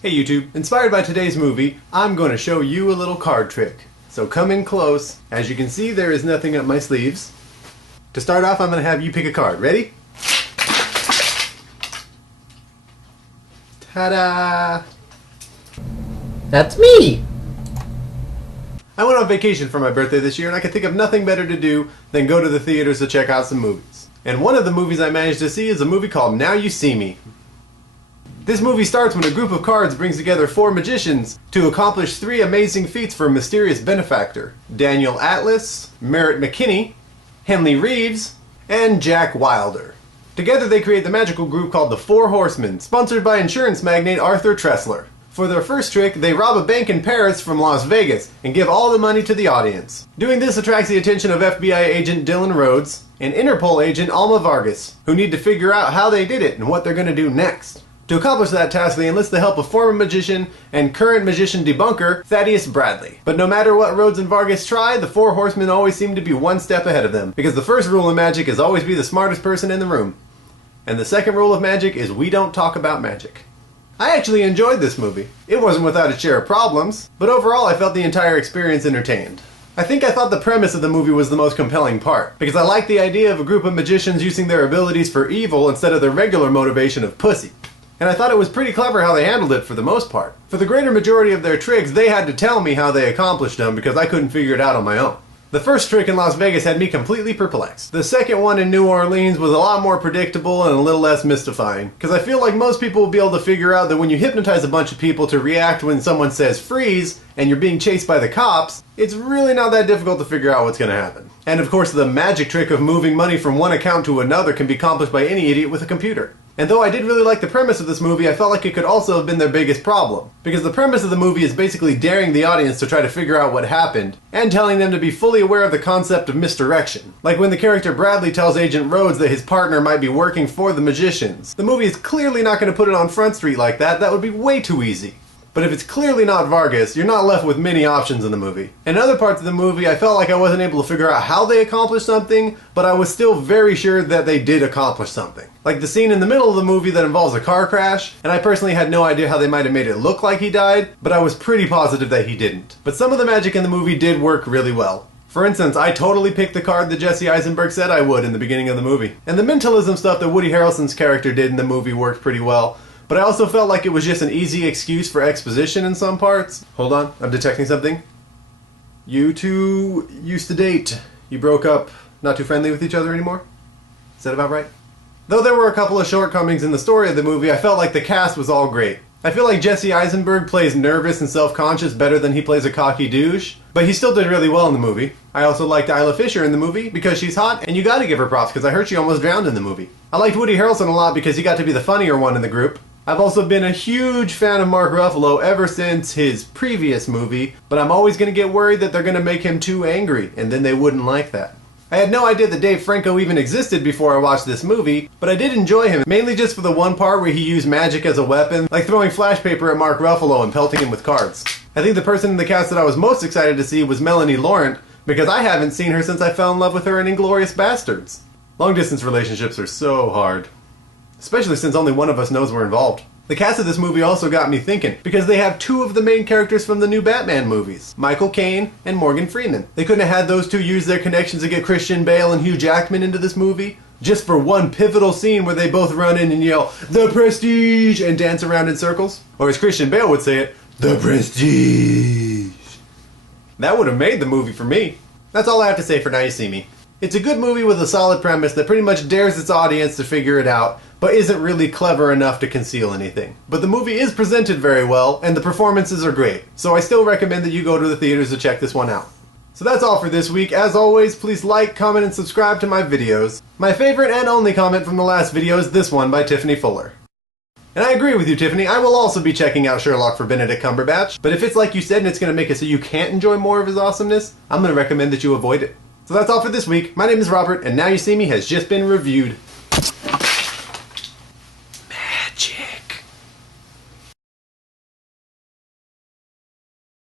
Hey YouTube, inspired by today's movie, I'm going to show you a little card trick. So come in close. As you can see, there is nothing up my sleeves. To start off, I'm going to have you pick a card. Ready? Ta-da! That's me! I went on vacation for my birthday this year and I could think of nothing better to do than go to the theaters to check out some movies. And one of the movies I managed to see is a movie called Now You See Me. This movie starts when a group of cards brings together 4 magicians to accomplish 3 amazing feats for a mysterious benefactor. Daniel Atlas, Merritt McKinney, Henley Reeves, and Jack Wilder. Together they create the magical group called the Four Horsemen, sponsored by insurance magnate Arthur Tressler. For their first trick, they rob a bank in Paris from Las Vegas and give all the money to the audience. Doing this attracts the attention of FBI agent Dylan Rhodes and Interpol agent Alma Vargas, who need to figure out how they did it and what they're going to do next. To accomplish that task, they enlist the help of former magician and current magician debunker, Thaddeus Bradley. But no matter what Rhodes and Vargas try, the 4 horsemen always seem to be one step ahead of them, because the first rule of magic is always be the smartest person in the room. And the second rule of magic is we don't talk about magic. I actually enjoyed this movie. It wasn't without its share of problems, but overall I felt the entire experience entertained. I thought the premise of the movie was the most compelling part, because I liked the idea of a group of magicians using their abilities for evil instead of their regular motivation of pussy. And I thought it was pretty clever how they handled it for the most part. For the greater majority of their tricks, they had to tell me how they accomplished them because I couldn't figure it out on my own. The first trick in Las Vegas had me completely perplexed. The second one in New Orleans was a lot more predictable and a little less mystifying, because I feel like most people will be able to figure out that when you hypnotize a bunch of people to react when someone says freeze and you're being chased by the cops, it's really not that difficult to figure out what's going to happen. And of course the magic trick of moving money from one account to another can be accomplished by any idiot with a computer. And though I did really like the premise of this movie, I felt like it could also have been their biggest problem. Because the premise of the movie is basically daring the audience to try to figure out what happened, and telling them to be fully aware of the concept of misdirection. Like when the character Bradley tells Agent Rhodes that his partner might be working for the magicians. The movie is clearly not going to put it on Front Street like that. That would be way too easy. But if it's clearly not Vargas, you're not left with many options in the movie. In other parts of the movie, I felt like I wasn't able to figure out how they accomplished something, but I was still very sure that they did accomplish something. Like the scene in the middle of the movie that involves a car crash, and I personally had no idea how they might have made it look like he died, but I was pretty positive that he didn't. But some of the magic in the movie did work really well. For instance, I totally picked the card that Jesse Eisenberg said I would in the beginning of the movie. And the mentalism stuff that Woody Harrelson's character did in the movie worked pretty well. But I also felt like it was just an easy excuse for exposition in some parts. Hold on, I'm detecting something. You two used to date. You broke up, not too friendly with each other anymore? Is that about right? Though there were a couple of shortcomings in the story of the movie, I felt like the cast was all great. I feel like Jesse Eisenberg plays nervous and self-conscious better than he plays a cocky douche, but he still did really well in the movie. I also liked Isla Fisher in the movie because she's hot, and you gotta give her props because I heard she almost drowned in the movie. I liked Woody Harrelson a lot because he got to be the funnier one in the group. I've also been a huge fan of Mark Ruffalo ever since his previous movie, but I'm always going to get worried that they're going to make him too angry, and then they wouldn't like that. I had no idea that Dave Franco even existed before I watched this movie, but I did enjoy him, mainly just for the one part where he used magic as a weapon, like throwing flash paper at Mark Ruffalo and pelting him with cards. I think the person in the cast that I was most excited to see was Melanie Laurent, because I haven't seen her since I fell in love with her in Inglourious Basterds. Long-distance relationships are so hard. Especially since only one of us knows we're involved. The cast of this movie also got me thinking, because they have 2 of the main characters from the new Batman movies, Michael Caine and Morgan Freeman. They couldn't have had those 2 use their connections to get Christian Bale and Hugh Jackman into this movie, just for one pivotal scene where they both run in and yell, "The Prestige!" and dance around in circles. Or as Christian Bale would say it, "The Prestige!" That would have made the movie for me. That's all I have to say for Now You See Me. It's a good movie with a solid premise that pretty much dares its audience to figure it out, but isn't really clever enough to conceal anything. But the movie is presented very well, and the performances are great, so I still recommend that you go to the theaters to check this one out. So that's all for this week. As always, please like, comment, and subscribe to my videos. My favorite and only comment from the last video is this one by Tiffany Fuller. And I agree with you, Tiffany, I will also be checking out Sherlock for Benedict Cumberbatch, but if it's like you said and it's going to make it so you can't enjoy more of his awesomeness, I'm going to recommend that you avoid it. So that's all for this week. My name is Robert, and Now You See Me has just been reviewed.